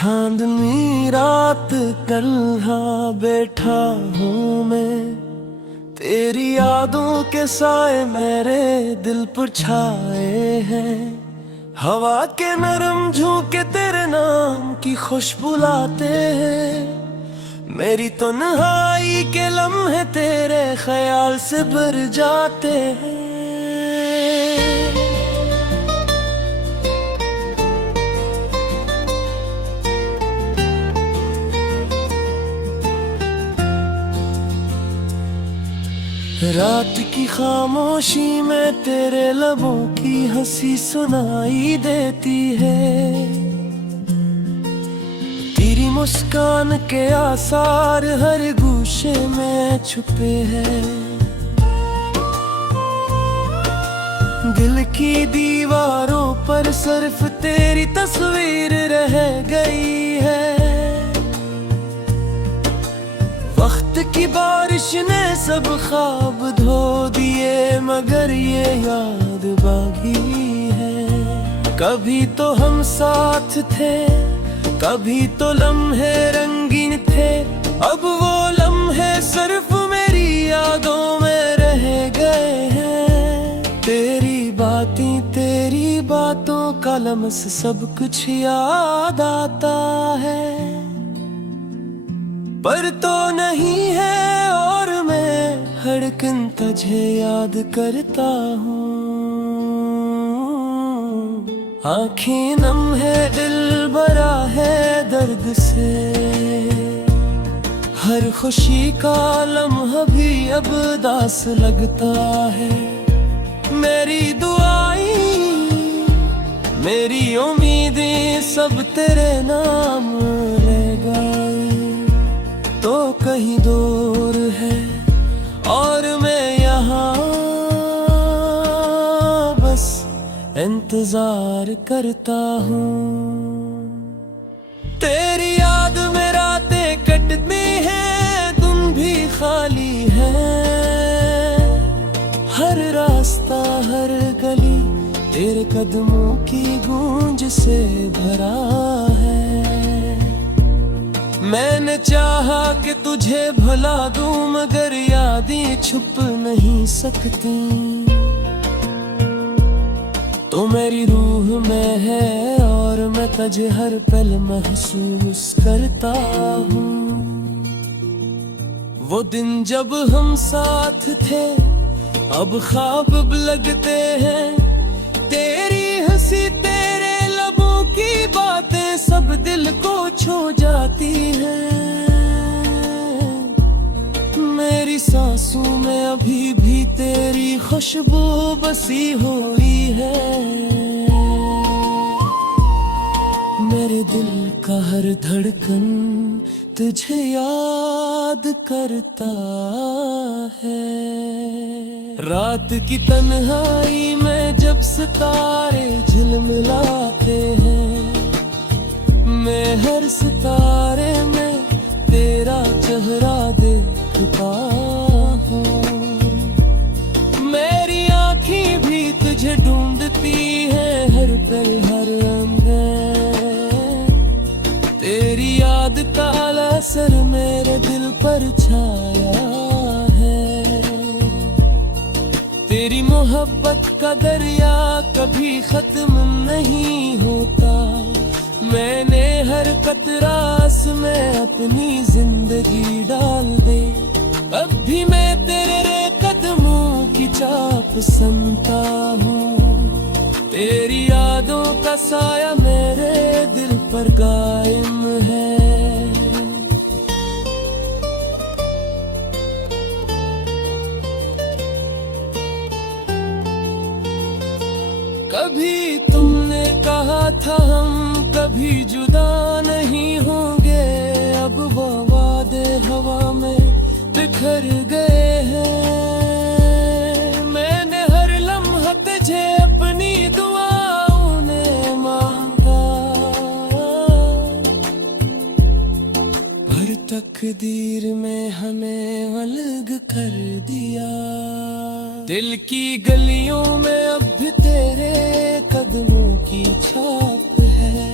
चांदनी रात कल हाँ बैठा हूँ मैं, तेरी यादों के साए मेरे दिल पर छाए हैं। हवा के नरम झोंके तेरे नाम की खुशबू लाते हैं। मेरी तन्हाई के लम्हे तेरे ख्याल से भर जाते हैं। रात की खामोशी में तेरे लबों की हंसी सुनाई देती है। तेरी मुस्कान के आसार हर गूशे में छुपे हैं। दिल की दीवारों पर सिर्फ तेरी तस्वीर रह गई है। वक्त की बारिश ने सब ख्वाब धो दिए, मगर ये याद बाकी है। कभी तो हम साथ थे, कभी तो लम्हे रंगीन थे। अब वो लम्हे सिर्फ मेरी यादों में रह गए हैं। तेरी बातों का लम्स सब कुछ याद आता है, पर तो नहीं है और मैं धड़कन तुझे याद करता हूँ। आँखें नम है, दिल भरा है दर्द से। हर खुशी का लम्हा भी अब दास लगता है। मेरी दुआएं, मेरी उम्मीदें सब तेरे नाम रह गई। तो कहीं दूर है और मैं यहाँ बस इंतजार करता हूँ। तेरी याद में रातें कटती हैं, तुम भी खाली है। हर रास्ता हर गली तेरे कदमों की गूंज से भरा है। मैंने चाहा कि तुझे भुला दूं, मगर यादें छुप नहीं सकती। तो मेरी रूह में है और मैं तुझे हर पल महसूस करता हूँ। वो दिन जब हम साथ थे अब ख्वाब लगते हैं। तेरी हंसी तेरे लबों की बातें सब दिल को छू जाती हैं। मेरी सांसों में अभी भी तेरी खुशबू बसी हुई है। मेरे दिल का हर धड़कन तुझे याद करता है। रात की तन्हाई में जब सितारे झिलमिलाते हैं, मैं हर सितारे में तेरा चेहरा देखता हूँ। मेरी आँखें भी तुझे ढूंढती हैं हर पल हर अंदर। तेरी याद का असर मेरे दिल पर छाया है। तेरी मोहब्बत का दरिया कभी खत्म नहीं होता। मैंने हर कतरास में अपनी जिंदगी डाल दे। अब भी मैं तेरे कदमों की चाप सुनता हूँ। तेरी यादों का साया मेरे दिल पर कायम है। कभी तुमने कहा था हम कभी जुदा नहीं होंगे। अब वो वादे हवा में बिखर गए हैं। मैंने हर लम्हा तुझे अपनी दुआओं में मांगा, पर तकदीर में हमें अलग कर दिया। दिल की गलियों में अब भी तेरे कदमों की छाप है।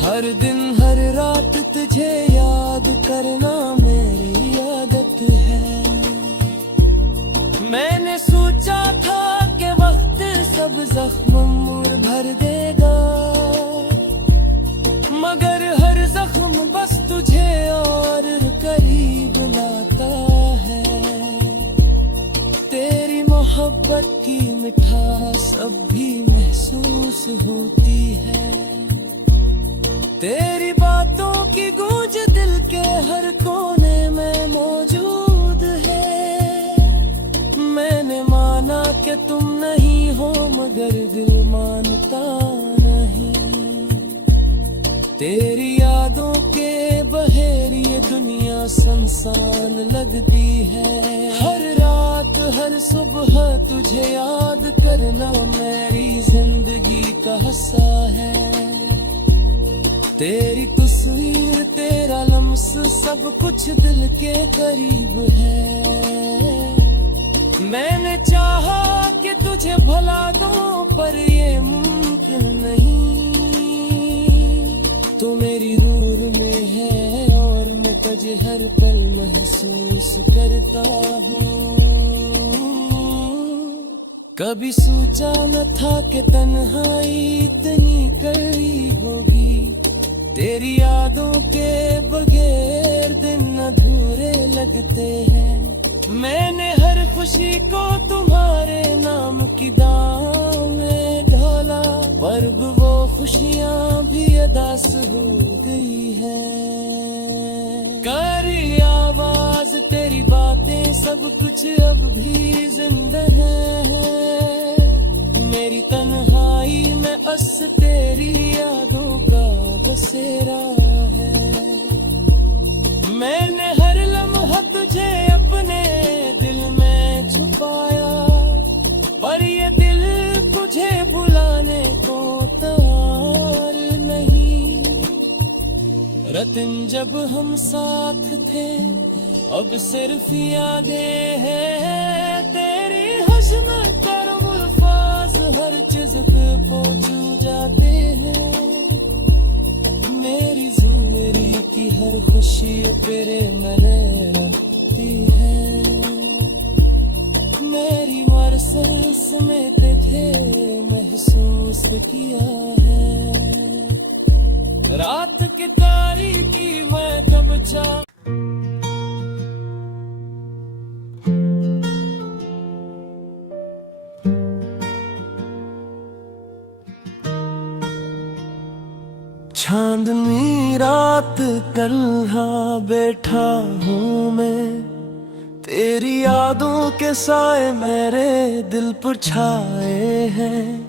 हर हर दिन हर रात तुझे याद करना मेरी आदत है। मैंने सोचा था कि वक्त सब जख्म मुड़ भर देगा, मगर हर जख्म बस तुझे और करीब लाता है। तेरी मोहब्बत की मिठास अब भी महसूस होती है, तेरी बातों की गूंज दिल के हर कोने में मौजूद है। मैंने माना कि तुम नहीं हो मगर दिल मानता नहीं। तेरी यादों के बहेर ये दुनिया सुनसान लगती है। हर रात हर सुबह तुझे याद करना मेरी जिंदगी का हिस्सा है। तेरी तस्वीर तेरा लम्स सब कुछ दिल के करीब है। मैंने चाहा कि तुझे भुला दूं पर ये मुमकिन नहीं। तू मेरी रूह में है और मैं तुझे हर पल महसूस करता हूँ। कभी सोचा न था कि तन्हाई इतनी कड़ी होगी, तेरी यादों के बगैर दिन अधूरे लगते हैं। मैंने हर खुशी को तुम्हारे नाम की दाम में ढाला, पर वो खुशियाँ भी अदास हो गई है। करी आवाज तेरी बातें सब कुछ अब भी जिंदा है। मेरी तन्हाई में बस तेरी यादों का बसेरा है। मैंने हर लम्हा तुझे अपने दिल में छुपाया, पर ये दिल तुझे बुलाने को तैयार नहीं। रतन जब हम साथ थे अब सिर्फ यादें हैं। तेरी हज़मत और अल्फाज हर चीज पे पहुंच जाते हैं। मेरी जिंदगी की हर खुशी तेरे मैंने रखती है। मेरी मरसल्स में थे महसूस किया है। रात की तारीकी मैं कब चाह चांदनी रात तन्हा बैठा हूँ मैं, तेरी यादों के साए मेरे दिल पर छाए हैं।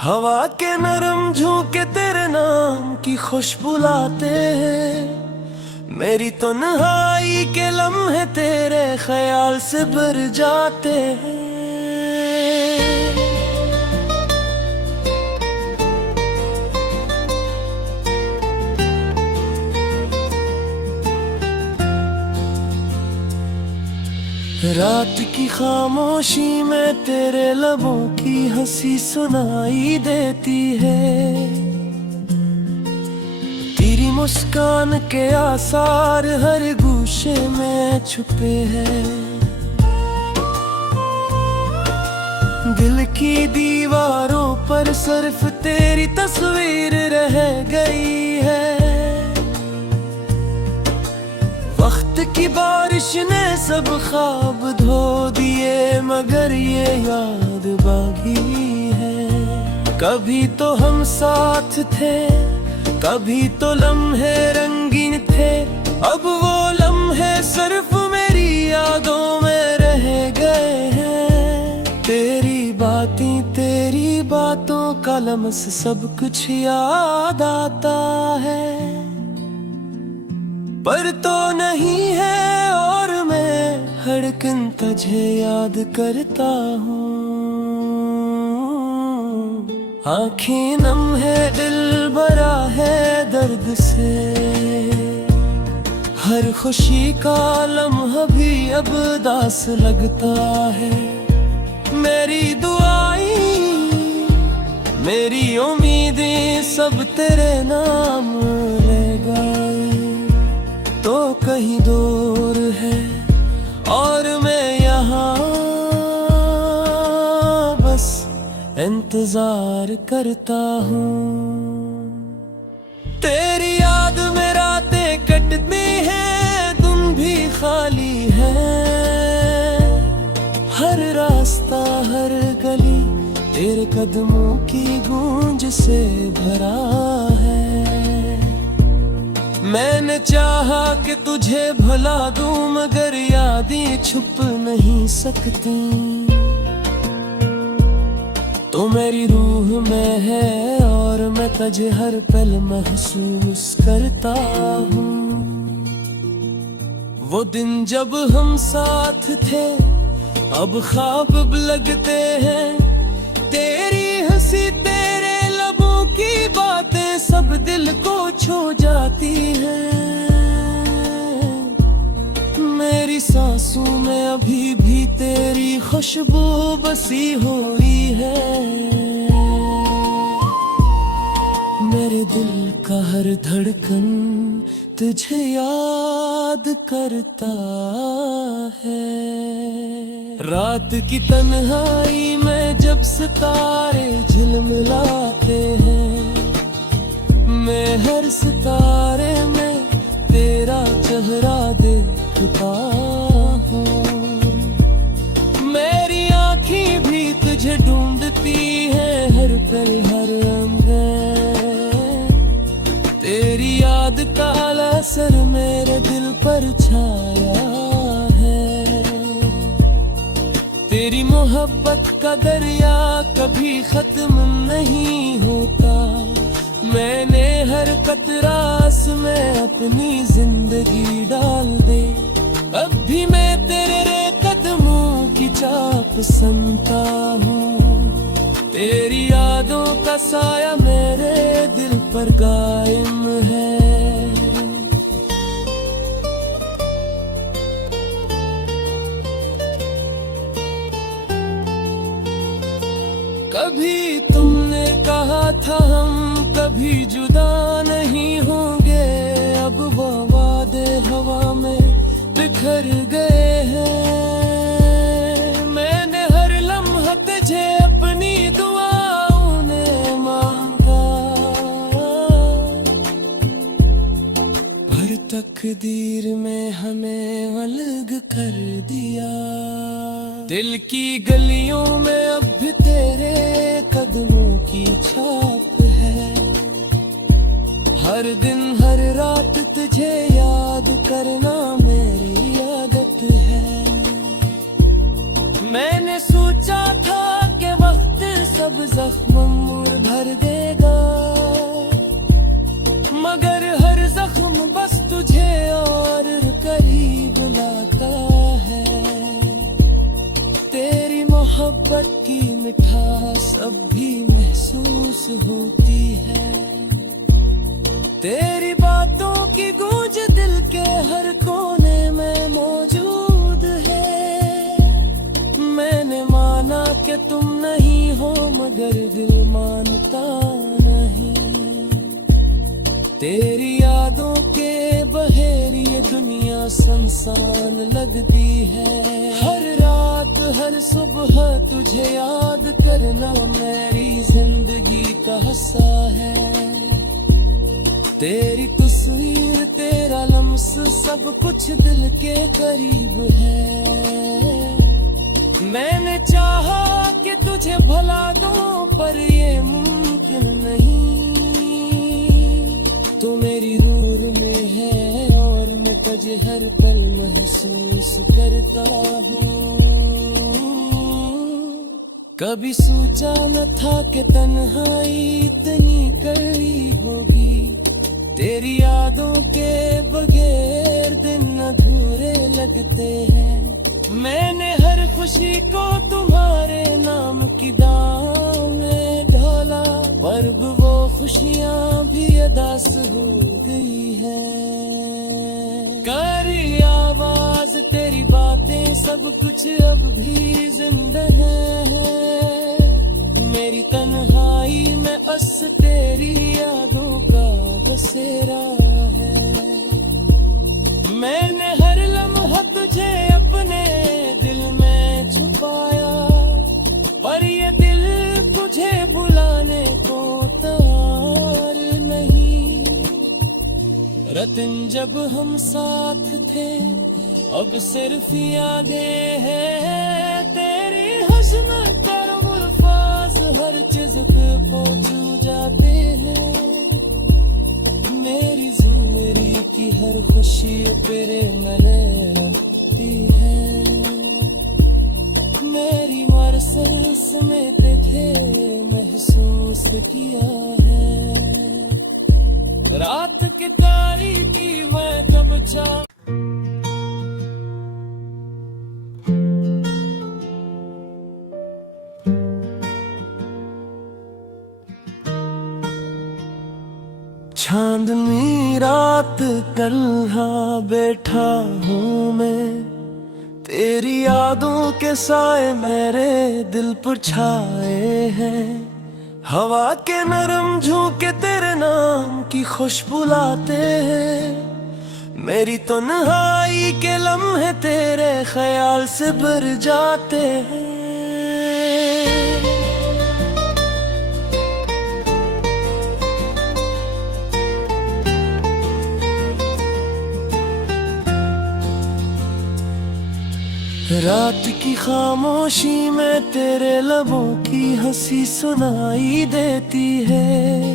हवा के नरम झोंके तेरे नाम की खुशबू लाते हैं। मेरी तन्हाई के लम्हे तेरे ख्याल से भर जाते हैं। रात की खामोशी में तेरे लबों की हंसी सुनाई देती है। तेरी मुस्कान के आसार हर गूशे में छुपे हैं। दिल की दीवारों पर सिर्फ तेरी तस्वीर रह गई है। वक्त की बारिश ने सब ख्वाब धो दिए मगर ये याद बाकी है। कभी तो हम साथ थे, कभी तो लम्हे रंगीन थे। अब वो लम्हे सिर्फ मेरी यादों में रह गए हैं। तेरी बातों का लम्स सब कुछ याद आता है, पर तो नहीं है और मैं धड़कन तुझे याद करता हूँ। आँखें नम है दिल भरा है दर्द से, हर खुशी का लम्हा भी अब दास लगता है। मेरी दुआएं मेरी उम्मीदें सब तेरे नाम रह गई, तो कहीं दूर है और मैं यहाँ बस इंतजार करता हूँ। तेरी याद में रातें कटती हैं, तुम भी खाली है। हर रास्ता हर गली तेरे कदमों की गूंज से भरा है। मैंने चाहा कि तुझे भुला दूं, मगर यादें छुप नहीं सकती। तो मेरी रूह में है और मैं तुझे हर पल महसूस करता हूँ। वो दिन जब हम साथ थे अब ख्वाब लगते हैं। तेरी हंसी तेरे लबों की बातें सब दिल को छू जाती हैं। मेरी सांसों में अभी भी तेरी खुशबू बसी हुई है। मेरे दिल का हर धड़कन तुझे याद करता है। रात की तन्हाई में जब सितारे झिलमिलाते हैं, मैं हर सितारे में तेरा चेहरा देखता हूँ। मेरी आँखें भी तुझे ढूंढती हैं हर पल हर अंदर। तेरी याद का असर मेरे दिल पर छाया है। तेरी मोहब्बत का दरिया कभी खत्म नहीं होता। मैंने हर कतरास में अपनी जिंदगी डाल दे। अब भी मैं तेरे कदमों की चाप सुनता हूँ। तेरी यादों का साया मेरे दिल पर कायम है। कभी तुमने कहा था हम कभी जुदा नहीं होंगे, अब वो वादे हवा में बिखर गए हैं। मैंने हर लम्हा तुझे अपनी दुआओं ने मांगा, पर तकदीर में हमें अलग कर दिया। दिल की गलियों में अब भी तेरे कदमों की छाप है। हर दिन हर रात तुझे याद करना मेरी आदत है। मैंने सोचा था कि वक्त सब जख्म मुड़ भर देगा, मगर हर जख्म बस तुझे और करीब लाता है। तेरी मोहब्बत की मिठास अब भी महसूस होती है। तेरी बातों की गूंज दिल के हर कोने में मौजूद है। मैंने माना कि तुम नहीं हो, मगर दिल मानता नहीं। तेरी यादों के बहेर ये दुनिया सुनसान लगती है। हर रात हर सुबह तुझे याद करना मेरी जिंदगी का हिस्सा है। तेरी तस्वीर तेरा लम्स सब कुछ दिल के करीब है। मैंने चाहा कि तुझे भुला दूं, पर ये मुमकिन नहीं। तो मेरी दूर में है और मैं तुझे हर पल महसूस करता हूँ। कभी सोचा न था कि तन्हाई इतनी कड़ी होगी। तेरी यादों के बगैर दिन अधूरे लगते हैं। मैंने हर खुशी को तुम्हारे नाम की दाम में ढाला, पर वो खुशियाँ भी अदास हो गई है। करी आवाज तेरी बातें सब कुछ अब भी जिंदा है। मेरी तन्हाई बस तेरी यादों का बसेरा है। मैंने हर लम्हा तुझे अपने दिल में छुपाया, पर ये दिल तुझे भुलाने को तैयार नहीं। रतन जब हम साथ थे अब सिर्फ यादें हैं तेरी। हज़न कर अल्फाज हर चीज पे पहुंच जाते हैं। मेरी जिंदगी की हर खुशी तेरे मैंने रखती है। मेरी मरसस में थे महसूस किया है। रात की तारीकी मैं कब चाह चांदनी रात तन्हा बैठा हूँ मैं, तेरी यादों के साए मेरे दिल पर छाए हैं। हवा के नरम झोंके तेरे नाम की खुशबू लाते हैं। मेरी तन्हाई के लम्हे तेरे ख्याल से भर जाते हैं। रात की खामोशी में तेरे लबों की हंसी सुनाई देती है।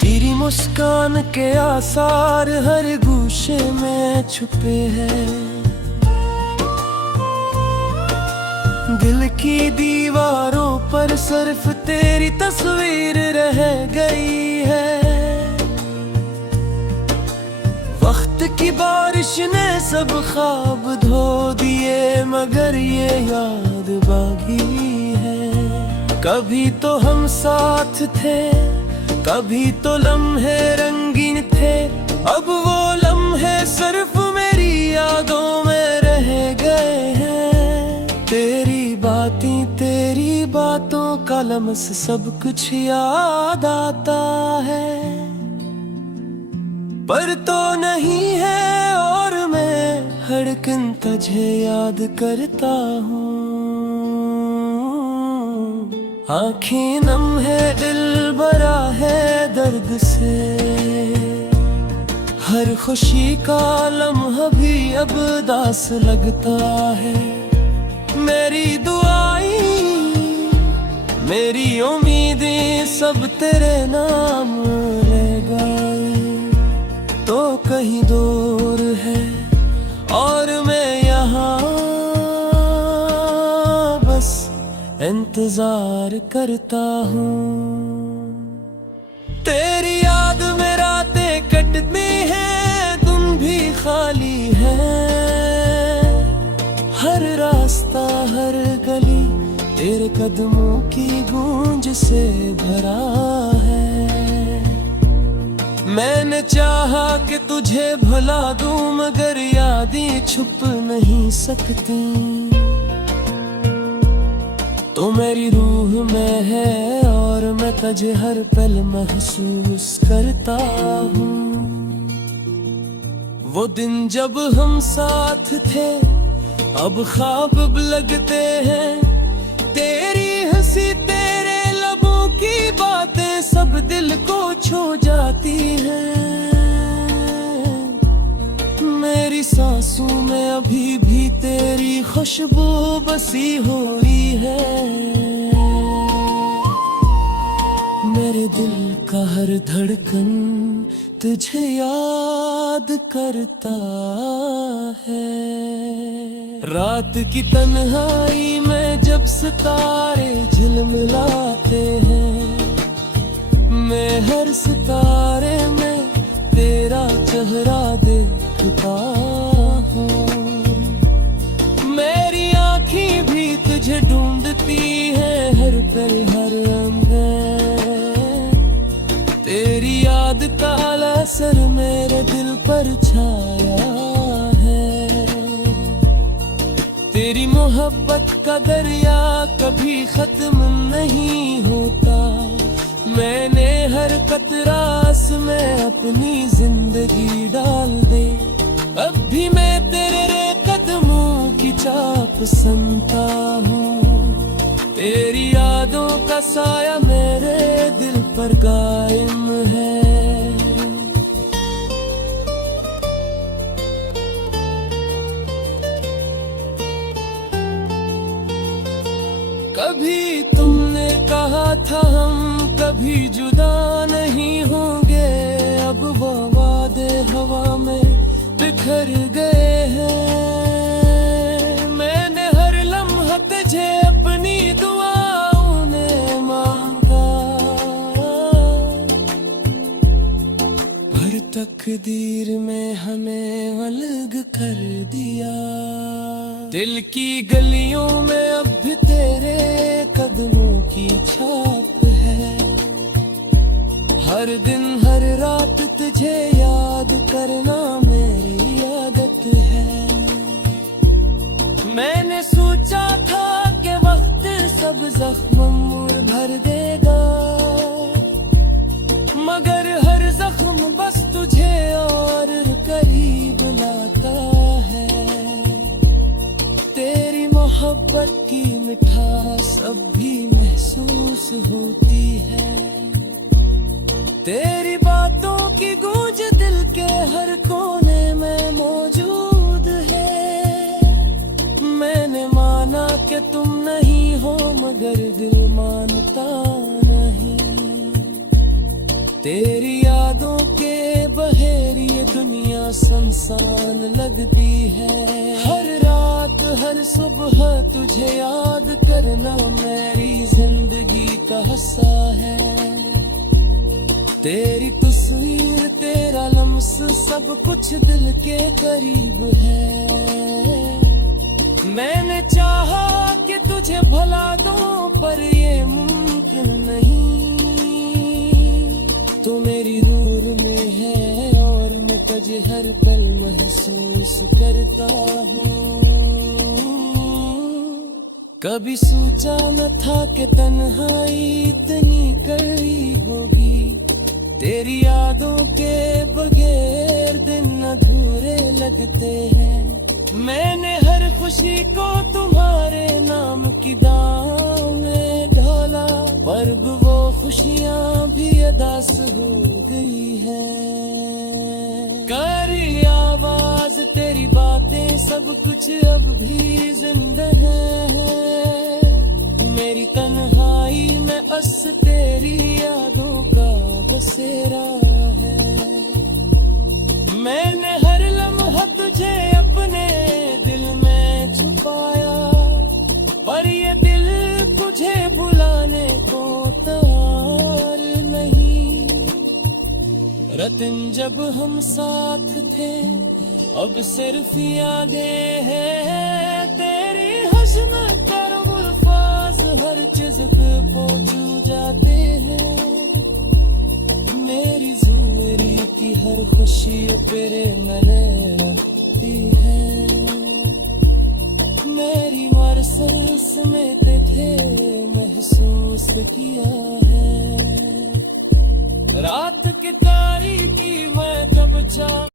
तेरी मुस्कान के आसार हर गूशे में छुपे हैं। दिल की दीवारों पर सिर्फ तेरी तस्वीर रह गई है। वक्त की बारिश ने सब ख्वाब धो दिए, मगर ये याद बाकी है। कभी तो हम साथ थे, कभी तो लम्हे रंगीन थे। अब वो लम्हे सिर्फ मेरी यादों में रह गए हैं। तेरी बातों का लम्स सब कुछ याद आता है, पर तो नहीं है और मैं धड़कन तुझे याद करता हूँ। आँखें नम है, दिल भरा है दर्द से। हर खुशी का लम्हा भी अब दास लगता है। मेरी दुआएं, मेरी उम्मीदें सब तेरे नाम रह गई। तो कहीं दूर है और मैं यहाँ बस इंतजार करता हूँ। तेरी याद में रातें कटती हैं, तुम भी खाली है। हर रास्ता हर गली तेरे कदमों की गूंज से भरा है। मैंने चाहा कि तुझे भुला दूं, मगर यादें छुप नहीं सकती। तो मेरी रूह में है और मैं तुझे हर पल महसूस करता हूँ। वो दिन जब हम साथ थे अब ख्वाब लगते हैं। तेरी हंसी तेरे लबों की बातें सब दिल को छू जाती हैं। मेरी सांसों में अभी भी तेरी खुशबू बसी हुई है। मेरे दिल का हर धड़कन तुझे याद करता है। रात की तन्हाई में जब सितारे झिलमिलाते हैं, मैं हर सितारे में तेरा चेहरा देखता हूँ। मेरी आँखें भी तुझे ढूंढती हैं हर पल हर लम्हे। तेरी याद का असर मेरे दिल पर छाया है। तेरी मोहब्बत का दरिया कभी खत्म नहीं होता। मैंने हर कतरास में अपनी जिंदगी डाल दे। अब भी मैं तेरे कदमों की चाप सुनता हूँ। तेरी यादों का साया मेरे दिल पर कायम है। कभी तुमने कहा था हम कभी जुदा नहीं होंगे। अब वो वादे हवा में बिखर गए हैं। मैंने हर लम्हा तुझे अपनी दुआओं में मांगा, पर तकदीर में हमें अलग कर दिया। दिल की गलियों में अब भी तेरे कदमों की छाप है। हर दिन हर रात तुझे याद करना मेरी आदत है। मैंने सोचा था कि वक्त सब जख्म भर देगा, मगर हर जख्म बस तुझे और करीब लाता है। तेरी मोहब्बत की मिठास अब भी महसूस होती है। तेरी बातों की गूंज दिल के हर कोने में मौजूद है। मैंने माना कि तुम नहीं हो मगर दिल मानता नहीं। तेरी यादों के बहेर ये दुनिया सुनसान लगती है। हर रात हर सुबह तुझे याद करना मेरी जिंदगी का हिस्सा है। तेरी तस्वीर तेरा लम्स सब कुछ दिल के करीब है। मैंने चाहा कि तुझे भुला दूं पर ये मुमकिन नहीं। तू मेरी दूर में है और मैं तुझे हर पल महसूस करता हूँ। कभी सोचा न था कि तन्हाई इतनी कड़ी होगी। तेरी यादों के बगैर दिन अधूरे लगते हैं। मैंने हर खुशी को तुम्हारे नाम की दाम में ढाला, पर वो खुशियाँ भी अदास हो गई है। करी आवाज तेरी बातें सब कुछ अब भी जिंदा है। मेरी तन्हाई में बस तेरी यादों का बसेरा है। मैंने हर लम्हा तुझे अपने दिल में छुपाया, पर ये दिल तुझे बुलाने को तैयार नहीं। रतन जब हम साथ थे अब सिर्फ यादें हैं। तेरी हसरत पर अल्फाज हर चीज पे पहुंच जाते हैं। मेरी जिंदगी की हर खुशी तेरे मैंने रखती है। मेरी मरसल्स में थे महसूस किया है। रात की तारीकी मैं कब चाह